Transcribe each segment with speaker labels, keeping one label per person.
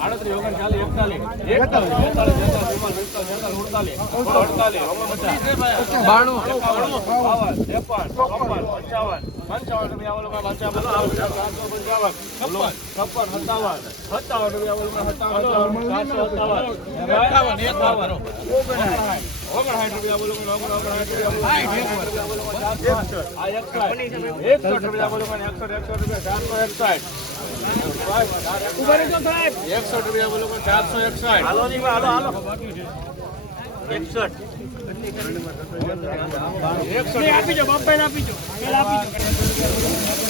Speaker 1: આડત્રીસ ઓગણચાલીસ એકતાલીસ એકતાલીસ એકસઠ રૂપિયા બોલો એકસઠ એકસઠ રૂપિયા ચારસો એકસાઠ એકસઠ રૂપિયા બોલો ચારસો એકસઠ. હાલો હાલો હાલો. એકસઠ. આપી દો બપ્પા આપી દો. આપી દો.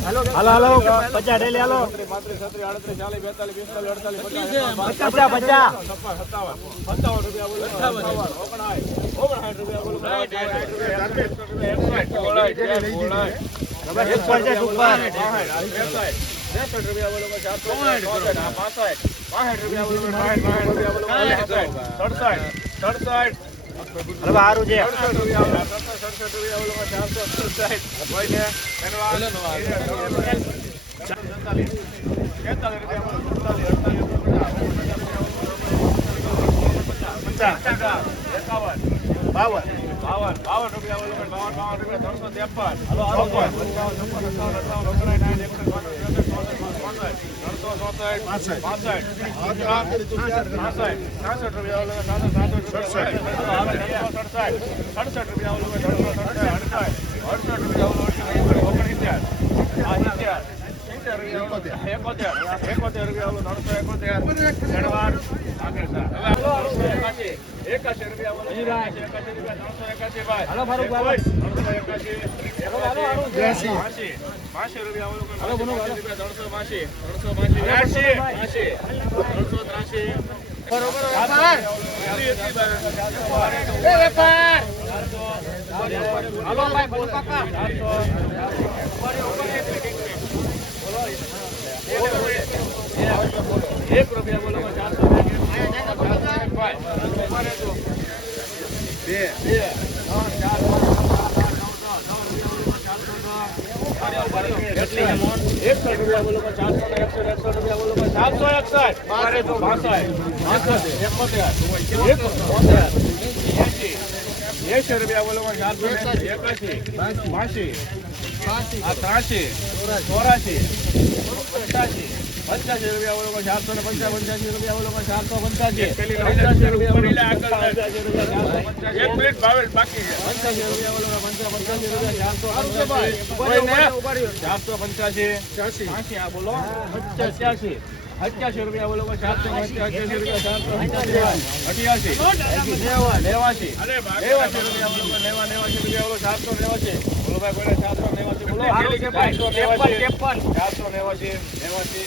Speaker 1: હાલો હાલો. પચાસ ડેલી હાલો. પચાસ પચાસ. ઓગણસાઠ રૂપિયા બોલો ત્રેસઠ રૂપિયા બોલો ચારસો પાસઠ પાસઠ રૂપિયા બોલો સાઠ રૂપિયા બોલો સડસઠ સડસઠ
Speaker 2: હવે સારું છે.
Speaker 1: બાવન. બાવન બાવન રૂપિયા બોલો બાવન બાવન રૂપિયા ત્રણસો ત્રેપન ચોપન પંચાવન છપ્પન સત્તાવન અઠાવન ત્રેસઠ ચોસઠ પાંસઠ ત્રણસો ચોસઠ પાસઠ પાસઠ છાસઠ રૂપિયા ઓલું સાસઠ સાસઠ સડસઠ સડસઠ રૂપિયા ઓલું ત્રણસો સડસઠ અડસઠ અડસઠ રૂપિયા ઓગણસિત્તેર સિત્તેર સિત્તેર રૂપિયા બોલો એકોતેર એકોતેર રૂપિયા બોલો ત્રણસો એકોતેર ત્રણસો એકાસી રૂપિયા ત્રણસો એકાસી ભાઈ ત્રણસો બાસી રૂપિયા હાલો રૂપિયા ત્રણસો બાસી ત્રણસો ત્રાસી બાસી ત્રણસો હાલો ભાઈ એક રૂપિયા બોલો ચારસો બે બે એકસો રૂપિયા બોલો ચારસો ને એકસો. એકસઠ રૂપિયા બોલો ચારસો એકસઠ બારસો બાસઠ એકોતેર એસી રૂપિયા બોલો ચારસો. એકાસી બાસી ત્રાસી ચોરાસી. પચાસી. પંચ્યાસી રૂપિયા બોલો ચારસો ને પંચા પંચ્યાસી રૂપિયા બોલો ચારસો પંચ્યાસી. પંચ્યાસી રૂપિયા પંચ્યાસી રૂપિયા ચારસો પંચ્યાસી. બોલો. પંચ્યાસી. અઠ્યાસી રૂપિયા બોલો ચારસો અઠ્યાસી રૂપિયા ચારસો અઠ્યાસી નેવાસી. નેવાસી રૂપિયા બોલો નેવા નેવાસી રૂપિયા બોલો સાતસો નેવાસી. બોલો ભાઈ બોલે ચારસો નેવાસી બોલો. ચારસો નેવાસી. ચારસો નેવાસી નેવાસી.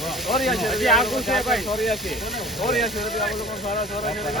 Speaker 1: ચોર્યાસી રૂપિયા આગળ છે ભાઈ. ચોર્યાસી ચોર્યાસી રૂપિયા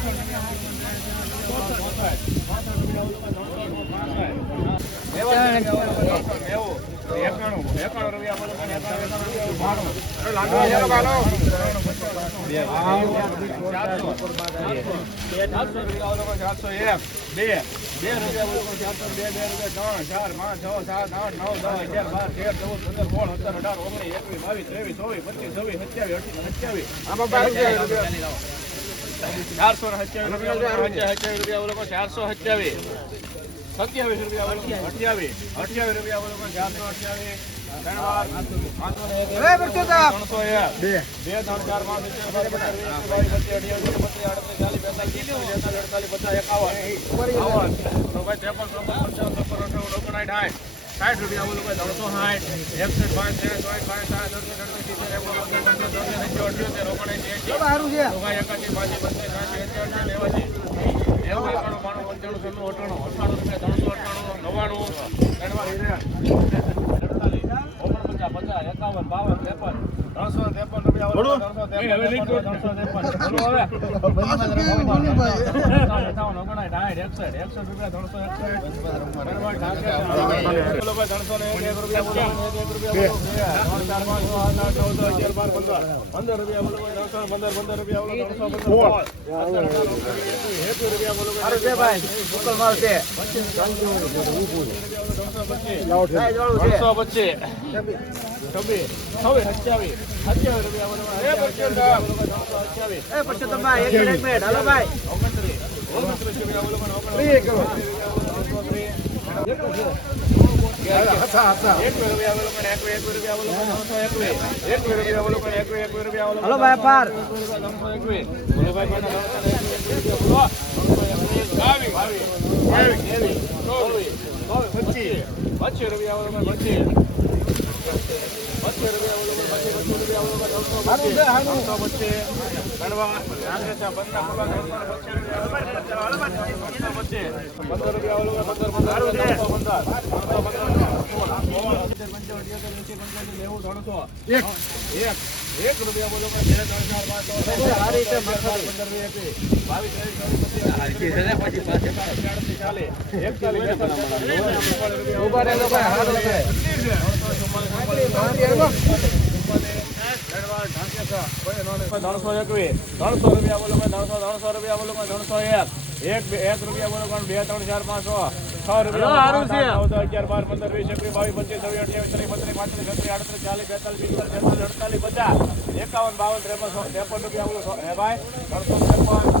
Speaker 1: બે બે રૂપિયા ચારસો બે બે રૂપિયા ત્રણ ચાર પાંચ છ
Speaker 3: સાત
Speaker 1: આઠ
Speaker 3: નવ
Speaker 1: ચારસો સત્યાવીસ સત્યાવીસ રૂપિયા અઠ્યાવીસ અઠ્યાવીસ રૂપિયા ચારસો અઠ્યાવીસ સાઠ રૂપિયા બોલું ભાઈ ત્રણસો સાઠ એકસઠ પાંચ ત્રેસ પાંચ પાંચ સાત અડસો અઠ્યોતેર ઓગણીસ એકાસી પાંચ બત્રીસ સાઠ અત્યાસી નેવાસી એકાણું બાણું પંચાણું છન્નું અઠાણું અઠાણું રૂપિયા ત્રણસો અઠાણું નવ્વાણું ત્રણ સત્તાવન બાવન ત્રેપન. ત્રણસો ત્રેપન રૂપિયા ત્રણસો પચીસ. રૂપિયા હવે રૂપિયા અઠ્યાવીસ એક મિનિટ મિનિટ હાલો ભાઈ ઓગણત્રીસ ઓગણત્રીસ રૂપિયા
Speaker 2: હલો ભાઈ પાર
Speaker 1: પચીસ પચીસ રૂપિયા એક રૂપિયા બોલો આ રીતે બાવીસ
Speaker 3: ચાલે
Speaker 1: ત્રણસો એકવીસ ત્રણસો રૂપિયા બોલો ત્રણસો ત્રણસો રૂપિયા બોલો ત્રણસો એક એક એક રૂપિયા બોલો પણ બે ત્રણ ચાર પાંચસો છ રૂપિયા અગિયાર બાર પંદર વીસ એકવીસ બાવીસ પચીસ છવ્વીસ અઠ્યાવીસ ત્રીસ બત્રીસ પાંત્રીસ છત્રીસ આડત્રીસ ચાલીસ બેતાલીસ પિસ્તાલીસ અડતાલીસ પચાસ એકાવન બાવન ત્રેપન ત્રેપન રૂપિયા બોલો હે ભાઈ ત્રણસો ત્રેપન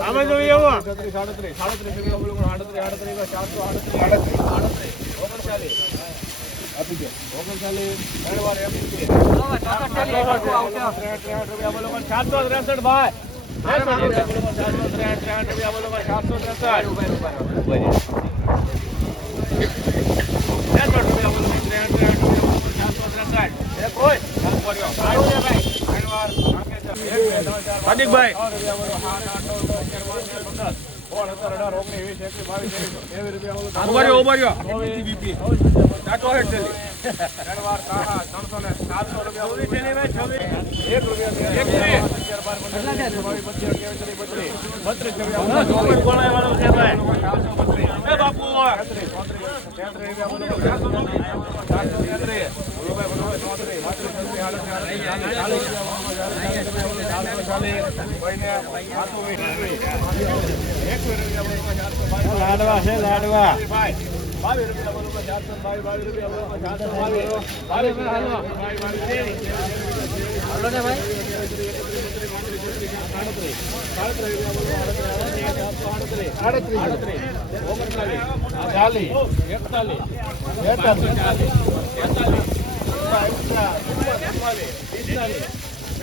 Speaker 1: આમાં જોઈએ એવું સાડત્રીસ સાડત્રીસ સાડત્રીસ ચારસો આડત્રીસ આડત્રીસ ઓગણચાલીસ આપી દે ઓગણચાલીસ ત્રણ વાર એમ છે સાતસો ત્રેસઠ ભાઈ સાતસો ત્રેસઠ રૂપિયા બોલો સાતસો ત્રેસઠ
Speaker 2: હાર્દિકભાઈ.
Speaker 1: ઉભાર્યો ઉભાર્યો. ચાટો હેડ ચલી બાપુ રૂપિયા.
Speaker 2: લાડવા છે લાડવા
Speaker 1: એકતાલીસ